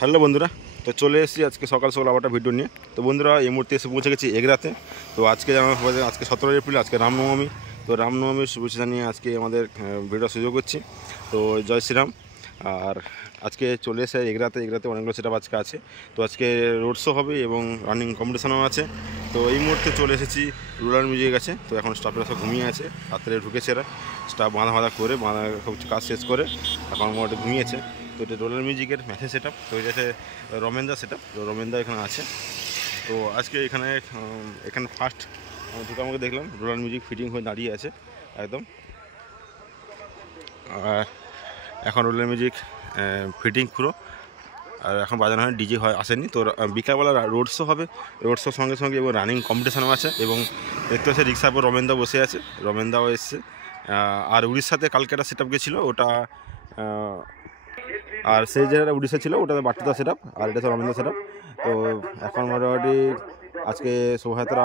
Hello বন্ধুরা, তো চলে এসেছি আজকে সকাল সকাল আবার একটা ভিডিও নিয়ে। তো বন্ধুরা এই মুহূর্তে এসে পৌঁছে গেছি এগরাতে। তো আজকে আজকে 17 এপ্রিল, আজকে রামনবমী। তো রামনবমীর শুভেচ্ছা জানিয়ে আজকে আমাদের ভিডিও সুযোগ করছি। তো জয় শ্রীরাম। আর আজকে চলে এসে এগরাতে অনেকগুলো সেটআপ আজকে আছে। তো আজকে রোড শো হবে এবং রানিং কম্পিটিশনও আছে। তো এই মুহূর্তে চলে এসেছি রুরাল মিউজিক আছে। তো এখন স্টাফেরা সব ঘুমিয়ে আছে, রাত্রে ঢুকেছে এরা, স্টাফ বাঁধা করে সব কাজ শেষ করে এখন মোটামুটি ঘুমিয়েছে। তো এটা রোলার মিউজিকের মেশিন সেটআপ। তো এটা হচ্ছে রমেনদা সেটআপ। তো রমেনদা এখানে আছে। তো আজকে এখানে ফার্স্ট দুটো আমাকে দেখলাম রোলার মিউজিক ফিটিং হয়ে দাঁড়িয়ে আছে একদম। আর এখন রোলার মিউজিক ফিটিং পুরো, আর এখন বাজানো হয়, ডিজে আসেনি। তো বিকালবেলা রোড শো হবে, রোড শোর সঙ্গে সঙ্গে এবং রানিং কম্পিটিশানও আছে। এবং দেখতে পাচ্ছি রিক্সার উপর রমেনদা বসে আছে, রমেনদাও এসছে। আর উড়িষ্যাতে কালকে একটা সেটআপ গেছিলো, ওটা আর সেই যেটা উড়িষ্যা ছিল ওটাতে বাট্টুদা সেটআপ, আর এটা হচ্ছে রমেন্দ্র সেটআপ। তো এখন মোটামুটি আজকে শোভাযাত্রা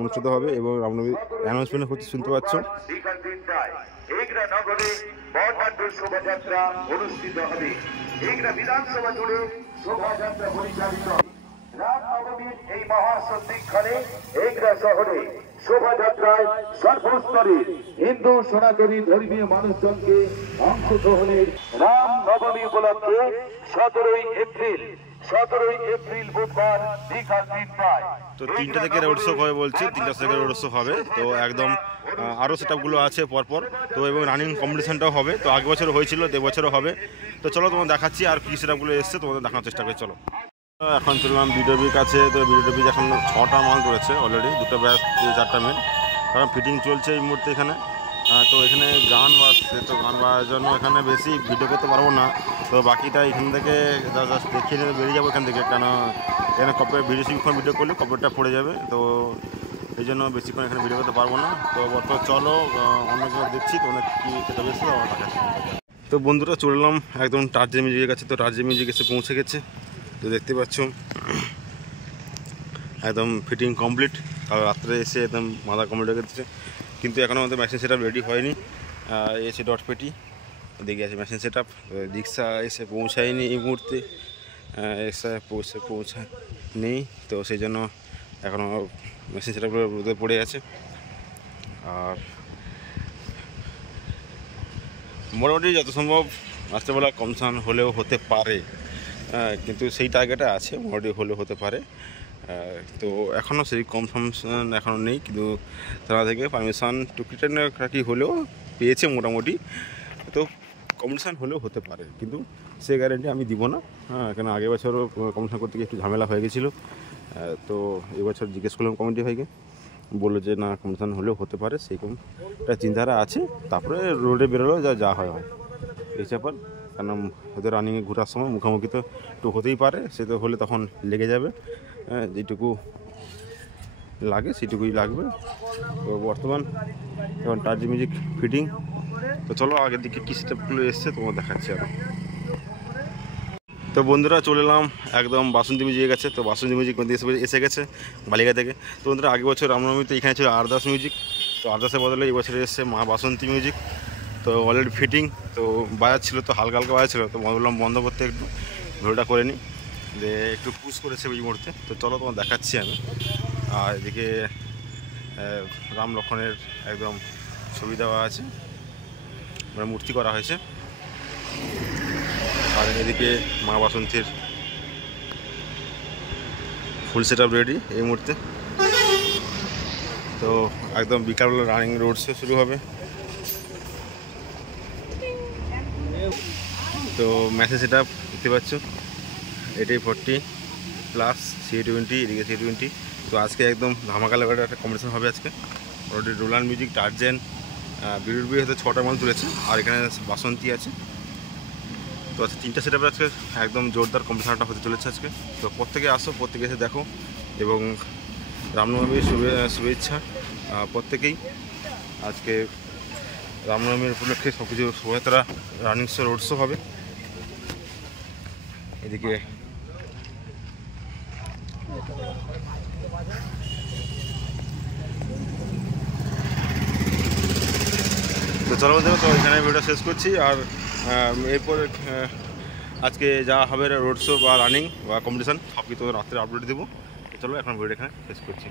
অনুষ্ঠিত হবে এবং রামনবমী অ্যানাউন্সমেন্ট হচ্ছে, শুনতে পাচ্ছ। শোভাযাত্রা অনুষ্ঠিত হবে এগরা বিধানসভা জুড়ে, শোভাযাত্রা পরিচালিত রামনবমীর এই মহাসন্ধিক্ষণে এগরা শহরে শোভাযাত্রায় সর্বস্তরের হিন্দু সনাতনী ধর্মীয় মানুষজনকে অংশগ্রহণের রামনবমী উপলক্ষে 17 এপ্রিল বুধবার বিকাল 3টায়। তো 3টা থেকে রোড শো হবে বলছে, 3টা থেকে রোড শো হবে। তো একদম আরও সেটআপগুলো আছে পরপর। তো এবং রানিং কম্পিটিশানটাও হবে। তো আগের বছর হয়েছিল, এবছরও হবে। তো চলো তোমার দেখাচ্ছি আর কী সেটআপগুলো এসছে তোমাদের দেখানোর চেষ্টা করি। চলো এখন চললাম বিডব্লিউর কাছে। তো বিডব্লিউ এখন 6টা মাল রয়েছে অলরেডি, 2টা ব্যাচ 4টা মেন, কারণ ফিটিং চলছে এই মুহূর্তে এখানে। তো এখানে গান বাজছে, তো গান বাজার জন্য এখানে বেশি ভিডিও করতে পারবো না। তো বাকিটা এখান থেকে জাস্ট দেখিয়ে নিয়ে বেরিয়ে যাবো এখান থেকে, কেন এখানে বেশিক্ষণ ভিডিও করলে কপিটা পড়ে যাবে। তো এই জন্য বেশিক্ষণ এখানে ভিডিও করতে পারবো না। তো বর্তমানে চলো অন্য কিছু দেখছি তোমরা কী সেটা বেশি আমার দেখাচ্ছি। তো বন্ধুরা চললাম একদম টার্জে মিউজিকের কাছে। তো টার্জে মিউজিক এসে পৌঁছে গেছে। তো দেখতে পাচ্ছ একদম ফিটিং কমপ্লিট। কাল রাত্রে এসে একদম মাথা কমপ্লিট হয়ে গেছে, কিন্তু এখনও আমাদের মেশিন সেটআপ রেডি হয়নি। এসে ডট পেটি দেখে আছে মেশিন সেটআপ। রিক্সা এসে পৌঁছায়নি এই মুহূর্তে, এসে পৌঁছায় নেই। তো সেই জন্য এখনও মেশিন সেটআপগুলো রোদে পড়ে আছে। আর মোটামুটি যত সম্ভব রাত্রেবেলা কমসান হলেও হতে পারে, কিন্তু সেই টার্গেটে আছে, মোটামুটি হলেও হতে পারে। তো এখনও সেই কনফার্মেশন এখনও নেই, কিন্তু থানা থেকে পারমিশন টুকিটাকি হলেও পেয়েছে মোটামুটি। তো কম্পিটিশান হলেও হতে পারে, কিন্তু সে গ্যারেন্টি আমি দিব না। কেন আগের বছরও কম্পিটিশান করতে গিয়ে একটু ঝামেলা হয়ে গেছিলো। তো এবছর জিজ্ঞেস করলাম কমিটি ভাইকে, বললো যে না কম্পিটিশান হলেও হতে পারে, সেইরকম একটা চিন্তাধারা আছে। তারপরে রোডে বেরোলো যা হয় এই ব্যাপার। কারণ ওদের রানিংয়ে ঘোরার সময় মুখোমুখি তো একটু হতেই পারে, সে তো হলে তখন লেগে যাবে। যেটুকু লাগে সেটুকুই লাগবে। তো বর্তমান এখন টার্জ মিউজিক ফিটিং। তো চলো আগের দিকে কী সেটআপগুলো এসছে তোমার দেখাচ্ছি আরও। তো বন্ধুরা চলে এলাম একদম বাসন্তী মিউজিকের কাছে। তো বাসন্তী মিউজিক এসে গেছে বালিকা থেকে। তো বন্ধুরা আগের বছর রামনবমীতে এখানে ছিল আরদাস মিউজিক, তো আরদাসের বদলে এই বছরে এসছে মা বাসন্তী মিউজিক। তো অলরেডি ফিটিং তো বাজাচ্ছিলো, তো হালকা বাজাচ্ছিলো। তো বললাম বন্ধ করতে, একটু ভিডিওটা করে নিই, যে একটু পুশ করেছে এই মুহূর্তে। তো চলো তোমার দেখাচ্ছি আমি। আর এদিকে রাম লক্ষ্মণের একদম ছবি দেওয়া আছে, মানে মূর্তি করা হয়েছে। আর এদিকে মা বাসন্তীর ফুল সেটআপ রেডি এই মুহূর্তে। তো একদম বিকালবেলা রানিং রোড শো শুরু হবে। তো ম্যাসেজ সেটআপ দেখতে পাচ্ছ, এটাই 40 প্লাস C20, এদিকে C20। তো আজকে একদম ধামাকা লেভেলের একটা কম্পিটিশন হবে আজকে। অলরেডি রোলার মিউজিক, টার্জেন, বিরুবি হয়তো 6টা মাল তুলেছে, আর এখানে বাসন্তী আছে। তো আজকে 3টা সেটআপে আজকে একদম জোরদার কম্পিটিশনটা হতে চলেছে আজকে। তো প্রত্যেকে আসো, প্রত্যেকে এসে দেখো, এবং রামনবমীর শুভেচ্ছা প্রত্যেকেই। আজকে রামনবমীর উপলক্ষে সব কিছু শোভাযাত্রা, রানিং শো, রোড শো হবে। এদিকে তো চলো বন্ধুরা, তো এখানে ভিডিওটা শেষ করছি। আর এরপর আজকে যা হবে রোড শো বা রানিং বা কম্পিটিশান সব কিছু রাত্রে আপলোড দেবো। চলো এখন ভিডিও এখানে শেষ করছি।